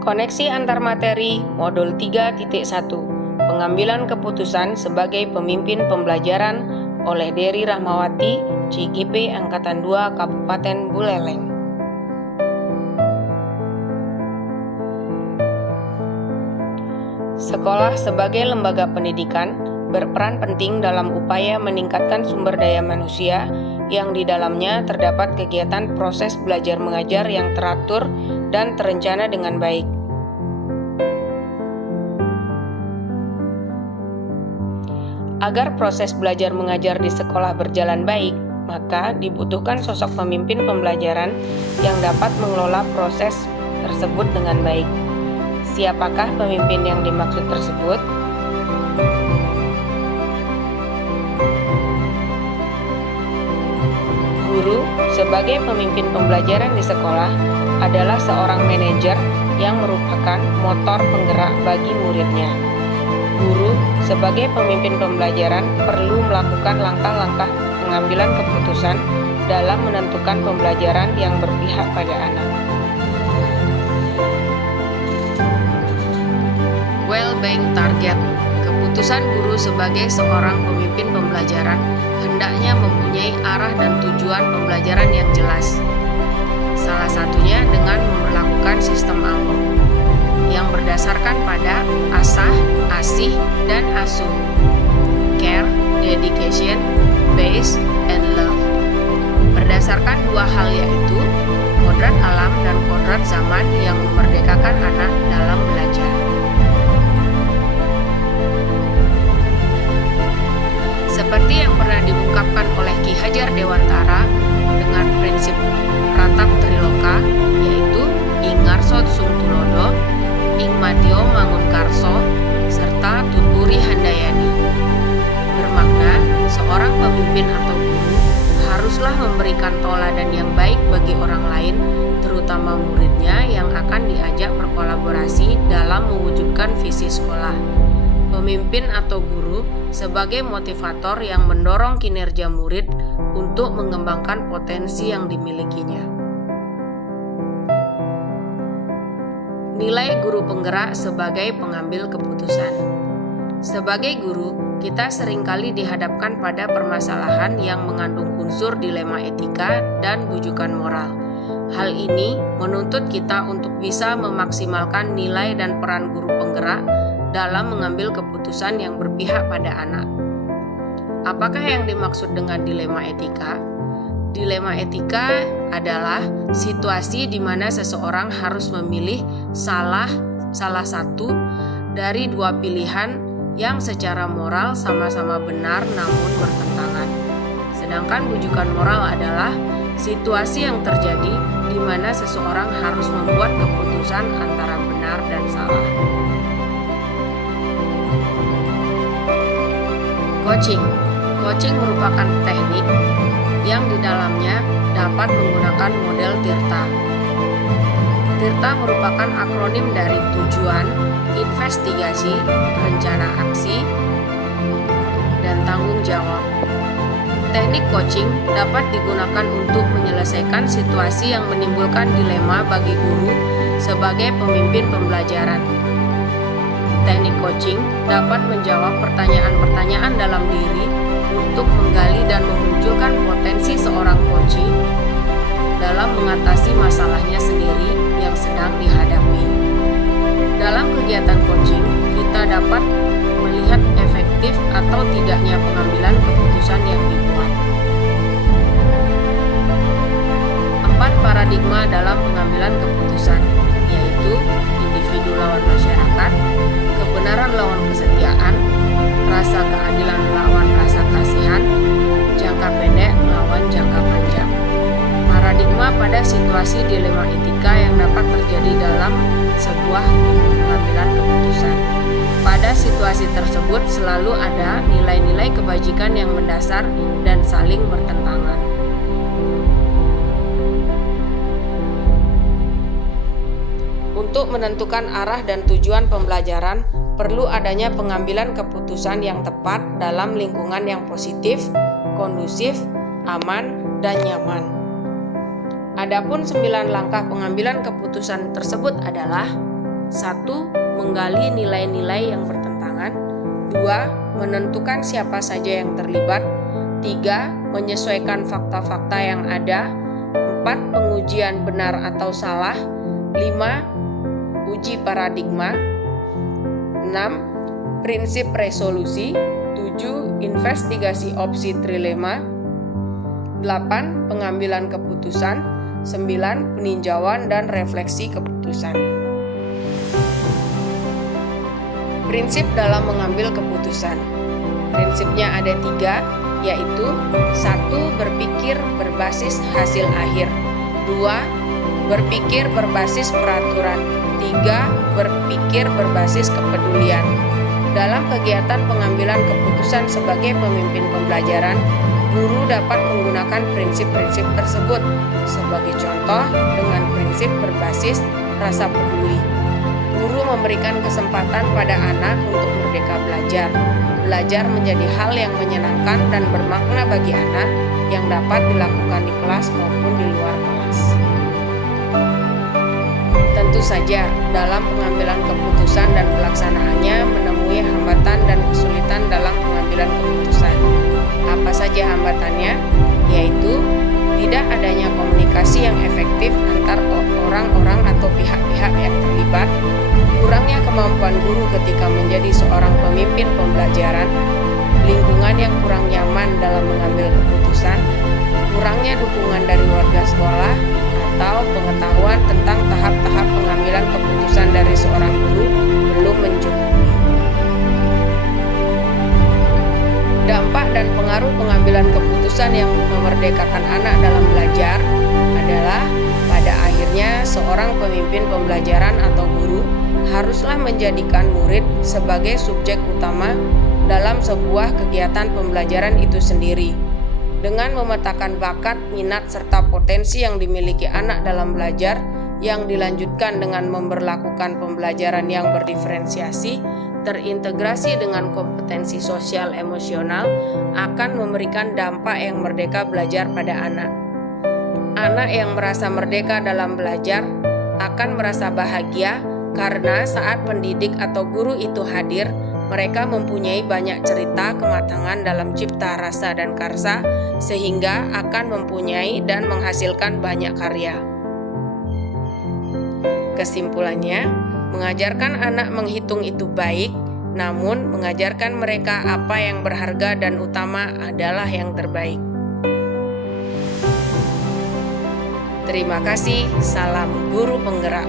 Koneksi antar materi modul 3.1 Pengambilan keputusan sebagai pemimpin pembelajaran oleh Dery Rahmawati, CGP Angkatan 2 Kabupaten Buleleng. Sekolah sebagai lembaga pendidikan berperan penting dalam upaya meningkatkan sumber daya manusia yang di dalamnya terdapat kegiatan proses belajar mengajar yang teratur dan terencana dengan baik. Agar proses belajar mengajar di sekolah berjalan baik, maka dibutuhkan sosok pemimpin pembelajaran yang dapat mengelola proses tersebut dengan baik. Siapakah pemimpin yang dimaksud tersebut? Guru sebagai pemimpin pembelajaran di sekolah adalah seorang manajer yang merupakan motor penggerak bagi muridnya. Guru sebagai pemimpin pembelajaran perlu melakukan langkah-langkah pengambilan keputusan dalam menentukan pembelajaran yang berpihak pada anak. Well-being target. Keputusan guru sebagai seorang pemimpin pembelajaran hendaknya mempunyai arah dan tujuan pembelajaran yang jelas. Salah satunya dengan memperlakukan sistem ALMO yang berdasarkan pada asah, asih, dan asuh. Care, dedication, base, and love. Berdasarkan dua hal yaitu kodrat alam dan kodrat zaman yang memerdekakan anak dalam belajar. Seperti yang pernah diungkapkan oleh Ki Hajar Dewantara dengan prinsip Pratap Triloka, yaitu Ing Ngarso Sung Tulodo, Ing Matio Mangunkarso, serta Tuturi Handayani. Bermakna, seorang pemimpin atau guru haruslah memberikan teladan yang baik bagi orang lain, terutama muridnya yang akan diajak berkolaborasi dalam mewujudkan visi sekolah. Pemimpin atau guru sebagai motivator yang mendorong kinerja murid untuk mengembangkan potensi yang dimilikinya. Nilai guru penggerak sebagai pengambil keputusan. Sebagai guru, kita seringkali dihadapkan pada permasalahan yang mengandung unsur dilema etika dan bujukan moral. Hal ini menuntut kita untuk bisa memaksimalkan nilai dan peran guru penggerak dalam mengambil keputusan yang berpihak pada anak. Apakah yang dimaksud dengan dilema etika? Dilema etika adalah situasi di mana seseorang harus memilih salah satu dari dua pilihan yang secara moral sama-sama benar namun bertentangan. Sedangkan bujukan moral adalah situasi yang terjadi di mana seseorang harus membuat keputusan antara benar dan salah. Coaching merupakan teknik yang di dalamnya dapat menggunakan model TIRTA. TIRTA merupakan akronim dari tujuan, investigasi, rencana aksi, dan tanggung jawab. Teknik coaching dapat digunakan untuk menyelesaikan situasi yang menimbulkan dilema bagi guru sebagai pemimpin pembelajaran. Teknik coaching dapat menjawab pertanyaan-pertanyaan dalam diri untuk menggali dan memunculkan potensi seorang coach dalam mengatasi masalahnya sendiri yang sedang dihadapi. Dalam kegiatan coaching, kita dapat melihat efektif atau tidaknya pengambilan keputusan yang dibuat. 4 paradigma dalam pengambilan keputusan, yaitu individu lawan masyarakat, kebenaran lawan kesetiaan, rasa keadilan lawan rasa kasihan, jangka pendek lawan jangka panjang. Paradigma pada situasi dilema etika yang dapat terjadi dalam sebuah pengambilan keputusan. Pada situasi tersebut selalu ada nilai-nilai kebajikan yang mendasar dan saling bertentangan. Untuk menentukan arah dan tujuan pembelajaran, perlu adanya pengambilan keputusan yang tepat dalam lingkungan yang positif, kondusif, aman, dan nyaman. Adapun 9 langkah pengambilan keputusan tersebut adalah 1. Menggali nilai-nilai yang bertentangan. 2. Menentukan siapa saja yang terlibat. 3. Menyesuaikan fakta-fakta yang ada. 4. Pengujian benar atau salah. 5. Uji paradigma. 6. Prinsip resolusi. 7. Investigasi opsi trilema. 8. Pengambilan keputusan. 9. Peninjauan dan refleksi keputusan. Prinsip dalam mengambil keputusan. Prinsipnya ada 3, yaitu 1. Berpikir berbasis hasil akhir. 2. Berpikir berbasis peraturan. 3. Berpikir berbasis kepedulian. Dalam kegiatan pengambilan keputusan sebagai pemimpin pembelajaran, guru dapat menggunakan prinsip-prinsip tersebut. Sebagai contoh, dengan prinsip berbasis rasa peduli, guru memberikan kesempatan pada anak untuk merdeka belajar. Belajar menjadi hal yang menyenangkan dan bermakna bagi anak yang dapat dilakukan di kelas maupun di luar kelas. Tentu saja, dalam pengambilan keputusan dan pelaksanaannya menemui hambatan dan kesulitan dalam pengambilan keputusan. Apa saja hambatannya? Yaitu tidak adanya komunikasi yang efektif antar orang-orang atau pihak-pihak yang terlibat, kurangnya kemampuan guru ketika menjadi seorang pemimpin pembelajaran, lingkungan yang kurang nyaman dalam mengambil keputusan, kurangnya dukungan dari warga sekolah, atau pengetahuan tentang tahap-tahap pengambilan keputusan dari seorang guru belum mencukupi. Dampak dan pengaruh pengambilan keputusan yang memerdekakan anak dalam belajar adalah pada akhirnya seorang pemimpin pembelajaran atau guru haruslah menjadikan murid sebagai subjek utama dalam sebuah kegiatan pembelajaran itu sendiri. Dengan memetakan bakat, minat, serta potensi yang dimiliki anak dalam belajar yang dilanjutkan dengan memberlakukan pembelajaran yang berdiferensiasi, terintegrasi dengan kompetensi sosial emosional akan memberikan dampak yang merdeka belajar pada anak. Anak yang merasa merdeka dalam belajar akan merasa bahagia karena saat pendidik atau guru itu hadir, mereka mempunyai banyak cerita kematangan dalam cipta rasa dan karsa sehingga akan mempunyai dan menghasilkan banyak karya. Kesimpulannya, mengajarkan anak menghitung itu baik, namun mengajarkan mereka apa yang berharga dan utama adalah yang terbaik. Terima kasih, salam guru penggerak.